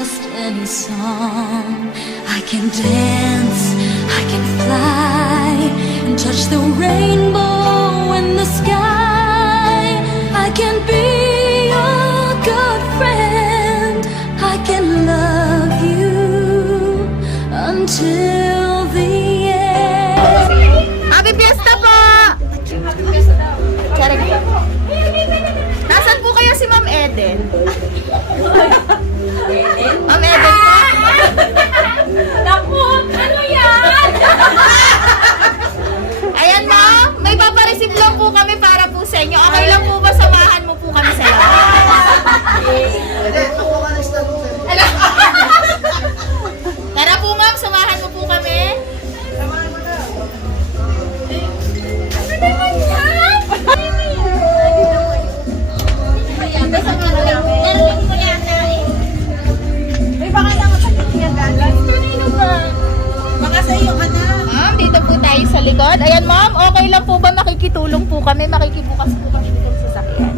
just any song. I can dance, I can fly, and touch the rainbow in the sky. I can be your good friend, I can love you until the end. Happy Fiesta po! Nasaan po kayo si Ma'am Eden? Ma'am Eden po? Naku, ano yan? Ayan ma'am, may papareceive lang po kami para po sa inyo. Okay lang po ba samahan mo po kami sa Tara po ma'am, samahan mo po kami. Ano naman yan? Narinig mo yata eh. May baka lang niya galas. Kanino ba? Baka sa iyo ka na. Ma'am, dito po tayo sa likod. Ayan ma'am, okay lang po ba makikitulong po kami? Makikibukas po kami dito sa sasakyan.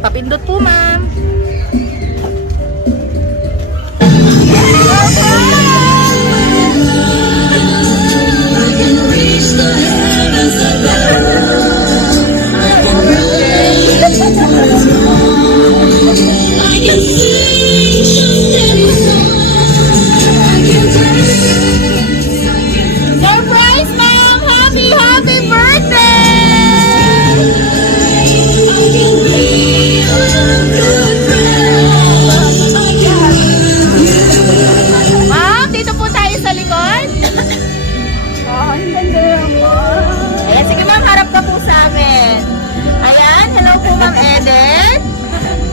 Papindot po ma'am. Surprise ma'am! Happy, happy birthday! Ma'am, dito po tayo sa likod. Ang ganda naman. Ayan, sige ma'am, harap ka po sa amin. Ayan, hello po ma'am Eden.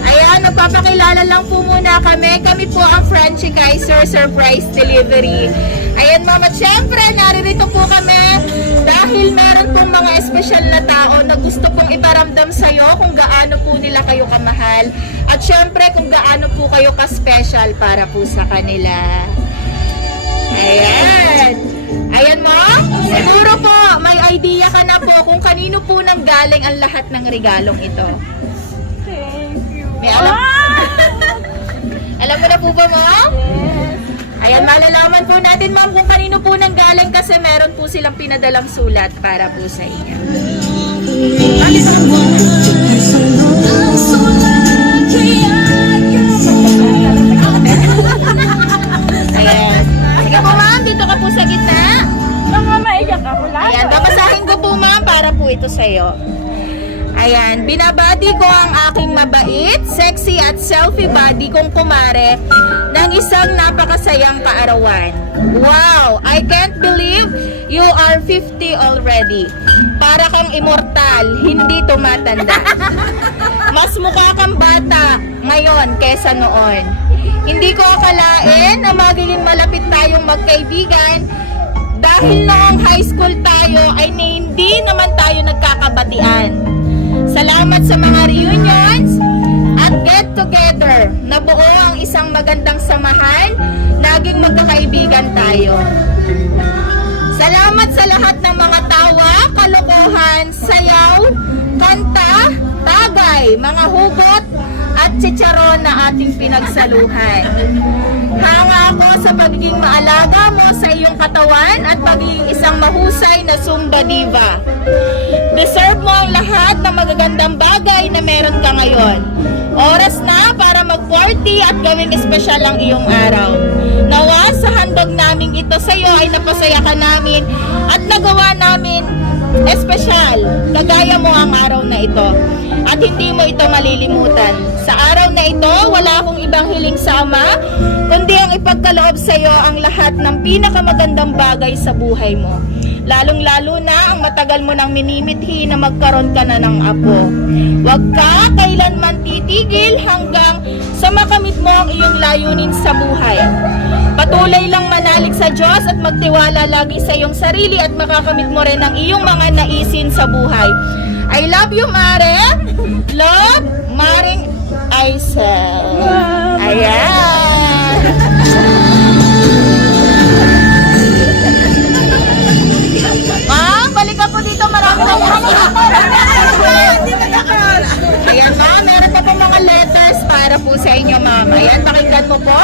Ayan, magpapakilala lang po muna kami. Kami po ang Frenchie Kaiser Surprise Delivery. Ayan ma'am, at syempre, naririto po kami dahil meron pong mga espesyal na tao na gusto pong iparamdam sa'yo kung gaano po nila kayo kamahal. At syempre, kung gaano po kayo ka-special para po sa kanila. Ayan. Ayan ma'am, siguro po may idea ka na po kung kanino po nang galing ang lahat ng regalong ito. Thank you. May alam? Alam mo na po ba ma'am? Yes. Ayan, malalaman po natin ma'am kung kanino po nang galing kasi meron po silang pinadalang sulat para po sa inyo. Ayan. Sige po ma'am, dito ka po sa gitna. Baka maiyak ako lang. Ayan, babasahin ko po ma'am para po ito sa'yo. Ayan, binabati ko ang aking mabait, sexy at selfie body kong kumare ng isang napakasayang kaarawan. Wow, I can't believe you are 50 already. Para kang immortal, hindi tumatanda. Mas mukha kang bata ngayon kesa noon. Hindi ko akalain na magiging malapit tayong magkaibigan dahil noong high school tayo ay hindi naman tayo nagkakabatian. Salamat sa mga reunions at get-together. Nabuo ang isang magandang samahan. Naging magkakaibigan tayo. Salamat sa lahat ng mga tawa, kalokohan, sayaw, kanta, tagay, mga hugot, at chicharon na ating pinagsaluhan. Hanga ako sa pagiging maalaga mo sa iyong katawan at magiging isang mahusay na Zumba diva. Deserve mo ang lahat ng magagandang bagay na meron ka ngayon. Oras na para mag-party at gawing espesyal ang iyong araw. Nawa sa handog naming ito sa iyo ay napasaya ka namin at nagawa namin espesyal. Kagaya mo ang araw na ito. At hindi mo ito malilimutan. Sa araw na ito, wala akong ibang hiling sa Ama, kundi ang ipagkaloob sa iyo ang lahat ng pinakamagandang bagay sa buhay mo. Lalong-lalo na ang matagal mo nang minimithi na magkaroon ka na ng apo. Huwag ka kailanman titigil hanggang sa makamit mo ang iyong layunin sa buhay. Patuloy lang manalig sa Diyos at magtiwala lagi sa iyong sarili at makakamit mo rin ang iyong mga naisin sa buhay. I love you, Mare. Love, Maring Aisel. Ayan. Ma'am, balik ka po dito. Marami na yan. Ayan, ma'am. Meron pa po mga letters para po sa inyo, ma'am. Ayan, pakinggan dagdagan mo po.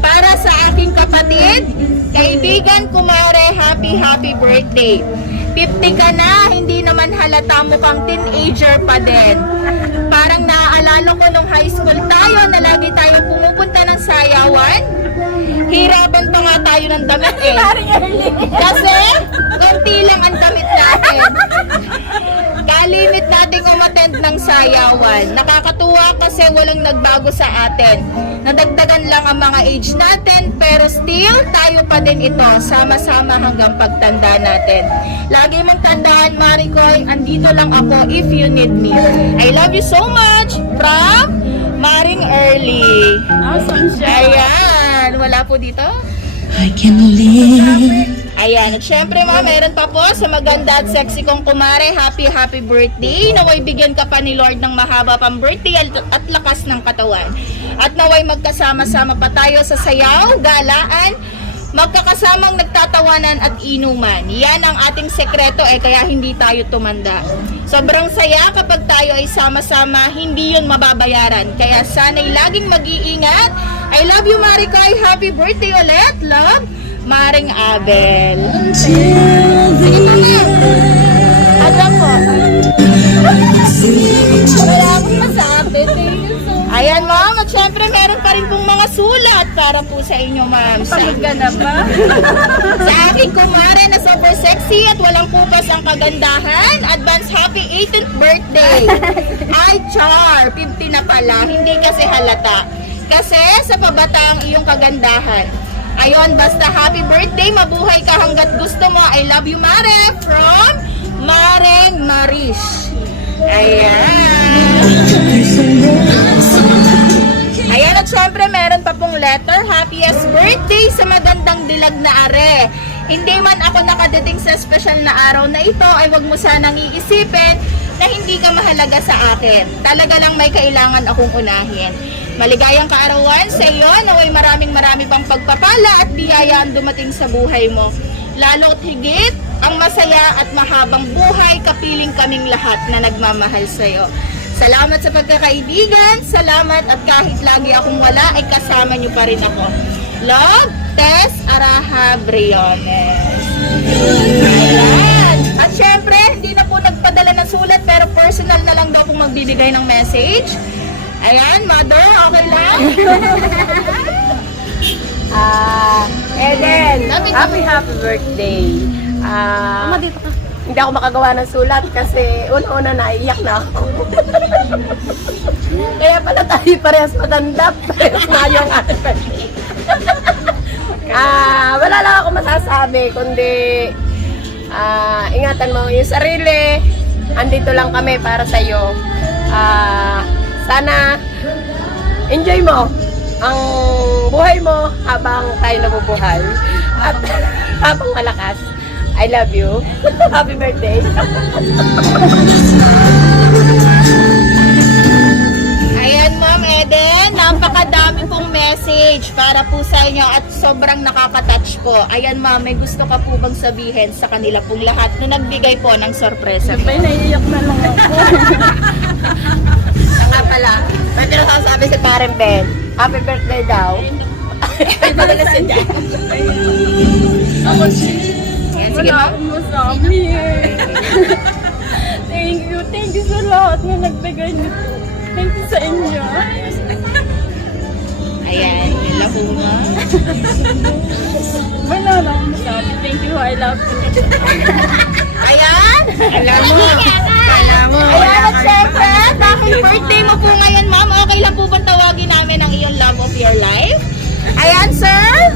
Para sa aking kapatid, kaibigan, kumare, happy birthday. 50 ka na, hindi naman halata mo kang teenager pa din. Parang naaalala ko nung high school tayo na lagi tayong pumupunta ng sayawan. Hirapan pa nga tayo ng damit eh. Kasi, konti lang ang damit natin. Kalimit nating umattend ng sayawan. Nakakatuwa kasi walang nagbago sa atin. Nadagdagan lang ang mga age natin, pero still, tayo pa din ito. Sama-sama hanggang pagtanda natin. Lagi mong tandaan, Maricoy, andito lang ako if you need me. I love you so much. From Maring Early. Awesome siya. Ayan, wala po dito. I can live. Ayan, at syempre meron pa po sa maganda at sexy kong kumare, happy birthday. Naway bigyan ka pa ni Lord ng mahaba pang birthday at lakas ng katawan. At naway magkasama-sama pa tayo sa sayaw, galaan, magkakasamang nagtatawanan at inuman. Yan ang ating sekreto kaya hindi tayo tumanda. Sobrang saya kapag tayo ay sama-sama, hindi yun mababayaran. Kaya sana'y laging mag-iingat. I love you, Maricoy. Happy birthday ulit, love. Maring Abel. Until the Ano po? Wala akong masabi. Thank you so much. Ayan, ma'am. At syempre, meron pa rin pong mga sulat para po sa inyo, ma'am. Pagod ka na ba? Sa aking kumare na super sexy at walang kupas ang kagandahan, advance happy 18th birthday. Ay, char, 50 na pala, hindi kasi halata. Kasi sa pabata ang iyong kagandahan. Ayon, basta happy birthday, mabuhay ka hanggat gusto mo. I love you, Mare, from Mareng Marish. Ayan. Ayan, at syempre meron pa pong letter. Happiest birthday sa magandang dilag na are. Hindi man ako nakadating sa special na araw na ito, ay wag mo sanang iisipin na hindi ka mahalaga sa akin. Talaga lang may kailangan akong unahin. Maligayang kaarawan sa iyo, naway maraming pang pagpapala at biyaya ang dumating sa buhay mo. Lalo't higit, ang masaya at mahabang buhay, kapiling kaming lahat na nagmamahal sa iyo. Salamat sa pagkakaibigan, salamat at kahit lagi akong wala, ay kasama niyo pa rin ako. Love, Tess Araha Briones. Ayan. At syempre, hindi na po nagpadala ng sulat pero personal na lang daw kung magbibigay ng message. Ayan, mother, okay lang? Eden, happy birthday. Hindi ako makagawa ng sulat kasi una-una naiiyak na ako. Kaya pala tayo parehas matanda, parehas na yung ating birthday. Wala lang ako masasabi, kundi ingatan mo yung sarili. Andito lang kami para sa'yo. Sana enjoy mo ang buhay mo habang tayo nabubuhay at habang malakas. I love you. Happy birthday. Ayan, Ma'am Eden, napakadami pong message para po sa inyo at sobrang nakaka-touch po. Ayan, Ma'am, may gusto ka po bang sabihin sa kanila pong lahat na nagbigay po ng sorpresa? May naiiyak na lang ako. Nga pala, may pinasasabi si Karen Ben. Happy birthday daw. Ay, talaga siya dyan. Ayan, sige, Wala Ma'am. akong masabi eh. Thank you sa lahat na nagbigay nito. Thank you sa inyo. Ayan, yun lang po, Ma'am. Wala na akong masabi. Thank you, I love you. Ayan! Alam mo. Ayan, at syempre, dahil birthday mo po ngayon, Ma'am, okay lang po bang tawagin namin ang iyong love of your life? Ayan, sir!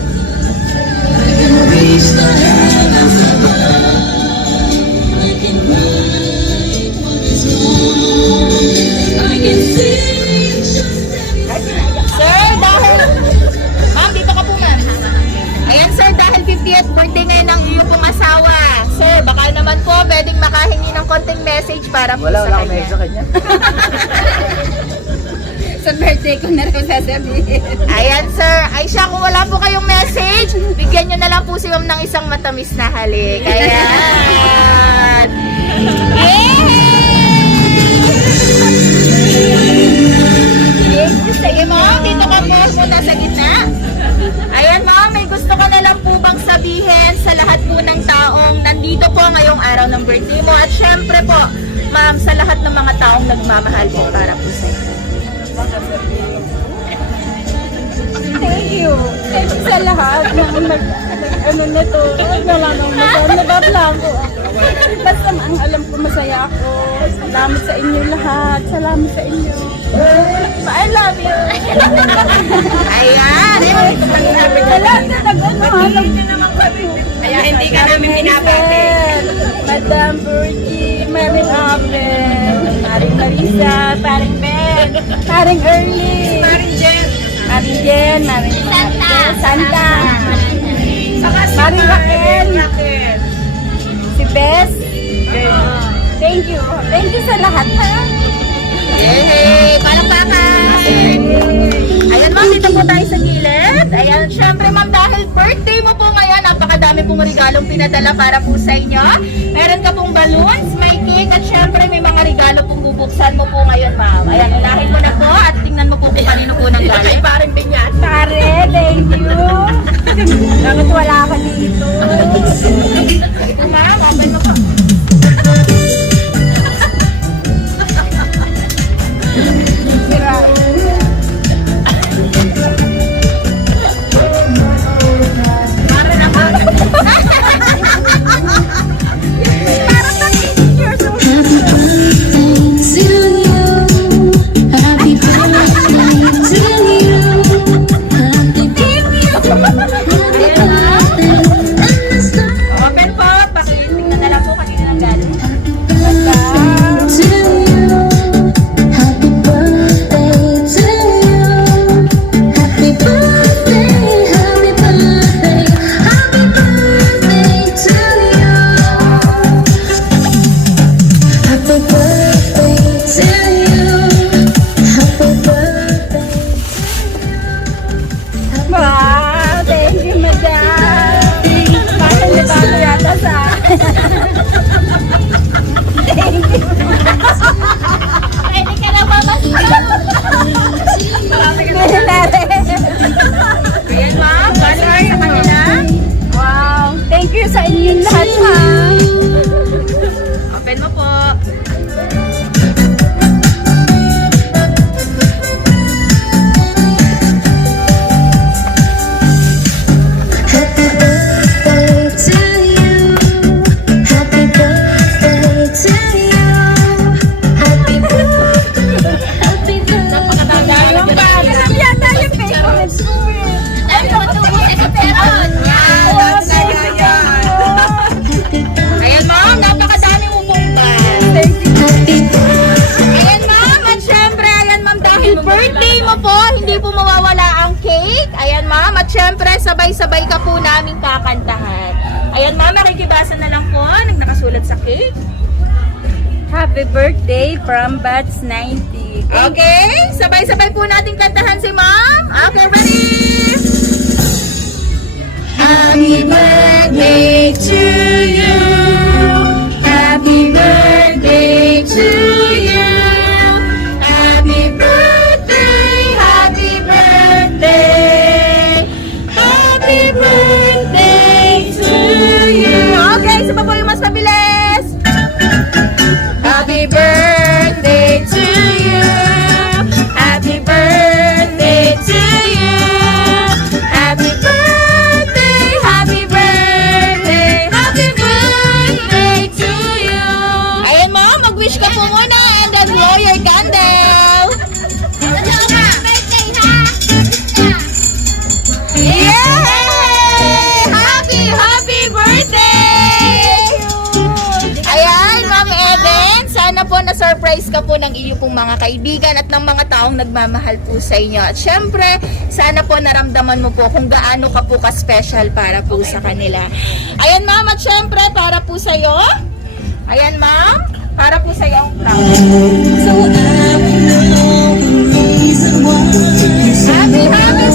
reach the heavens above. I can right what is wrong. I can see just everything. Sir, dahil... Ma'am, dito ka po, ma'am. Ayan, sir, dahil 50th birthday ngayon ng iyong pong asawa. Sir, baka naman po pwedeng makahingi ng konting message para po sa kanya. sa kanya. Sa birthday ko na rin sasabihin. Ayan, sir. Ay siya, kung wala po kayong message, bigyan nyo na lang po si ma'am ng isang matamis na halik. Ayan. Yay! Sige, ma'am. Dito ka po muna birthday mo. At syempre po, ma'am, sa lahat ng mga taong nagmamahal po para po sa inyo. Thank you. Thank you sa lahat ng ano na to. Nagbablog ko. Basta ang alam ko masaya ako. Salamat sa inyo lahat. Salamat sa inyo. I love you. Ayan! Salamat na nag-ano. Kaya hindi ka namin binabati. Madam Virgie, Maring Apple, Maring Marisa, Paring Ben, Paring Early, Maring Jen. Maring Jen, Maring Santa, Maring Raquel, si Bess. Thank you. Thank you sa lahat, ha? Yay! Palakpakan! Ayan ma'am, dito po tayo sa gilid. Ayan, syempre ma'am, dahil birthday mo po ngayon, napakadami pong regalong pinadala para po sa inyo. Meron ka pong balloons, may cake, at syempre may mga regalo pong bubuksan mo po ngayon ma'am. Ayan, unahin mo na po at tingnan mo po kung kanino po nang galing. Parang binyan. Pare, thank you. Bakit wala ka dito? Ito ma'am, open mo po. Open po, pakitingnan na lang po kanino nang galing. Wow, thank you, madam. Parang nabalo yata sa... Pwede ka na ba mas? Ayan ma'am, galing sa kanila. Wow, thank you sa inyong lahat, ha? Open mo po. Yung bagram yata yung favorite ko eh. Ay, tutubo sa peron. Wow, thank you. Ayan ma'am, napakadami mo pong bag. Thank you. Ayan ma'am, at syempre, ayan ma'am, dahil birthday mo po, hindi po mawawala ang cake. Ayan ma'am, at syempre, sabay-sabay ka po namin kakantahan. Ayan ma'am, makikibasa na lang po, nakasulat sa cake. Happy birthday from Bats 90. Okay, sabay-sabay po natin kantahan si ma'am. Okay, ready? Happy birthday to you. Happy birthday to you. Happy birthday, happy birthday. Happy birthday to you. Okay, isa pa po yung mas mabilis. Happy birthday to you. Happy birthday to you. Happy birthday, happy birthday, happy birthday to you. Ayan ma'am, mag-wish ka po muna and then blow your candle. Yay! Happy, happy birthday! Ayan, Ma'am Eden, sana po na-surprise ka po ng iyo pong mga kaibigan at ng mga taong nagmamahal po sa inyo. At syempre, sana po naramdaman mo po kung gaano ka po ka-special para po sa kanila. Ayan, Ma'am, at syempre, para po sa iyo. Ayan, Ma'am, para po sa iyo ang crown. So I will know the reason why. Happy, happy